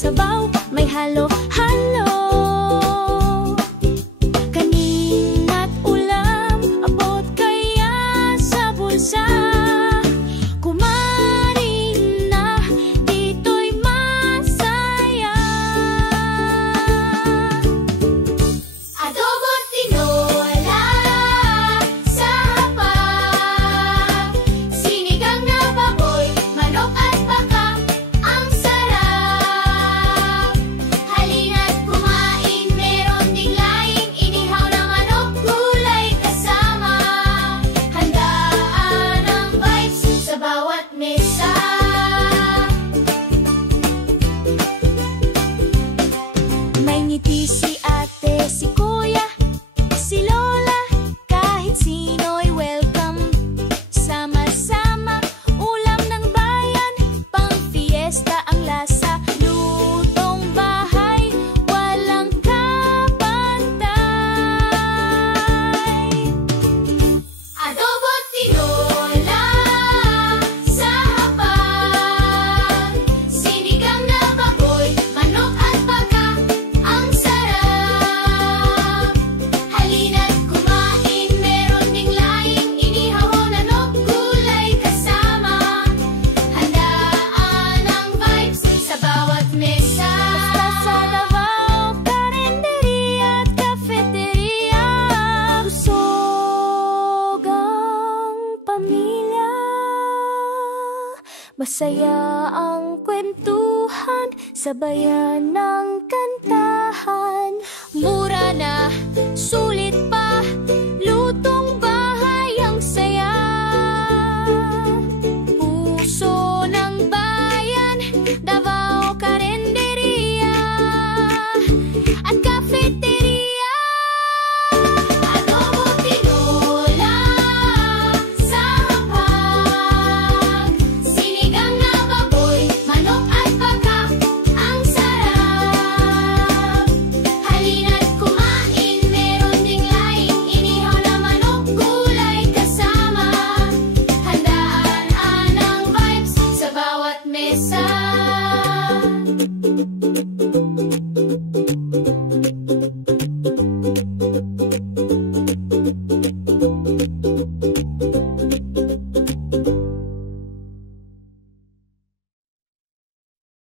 sabaw, may halo-halo. Kanina't ulam, abot kaya sa bulsa. Kumain na, dito'y masaya. Adobo't tinola sa hapag, sinigang na baboy, manok at baka, ang sarap. Halina't kumain, meron ding laing inihaw na manok, gulay kasama. Handaan ang vibes sa bawat mesa. May ngiti si ate, si kuya, si lola, kahit sino'y welcome. Sama-sama, ulam ng bayan, pang fiesta ang lasa. Lutong bahay, walang kapantay. Adobo't tinola sa hapag, sinigang na baboy, manok at baka, ang sarap. Halina't kumain, meron ding laing inihaw na manok, gulay kasama. Handaan ang vibes sa bawat mesa. Basta sa Davao, karinderya at kafeteria, busog ang pamilya. Masaya ang kwentuhan, sabayan ng kantahan. Mura na, sulit pa, luto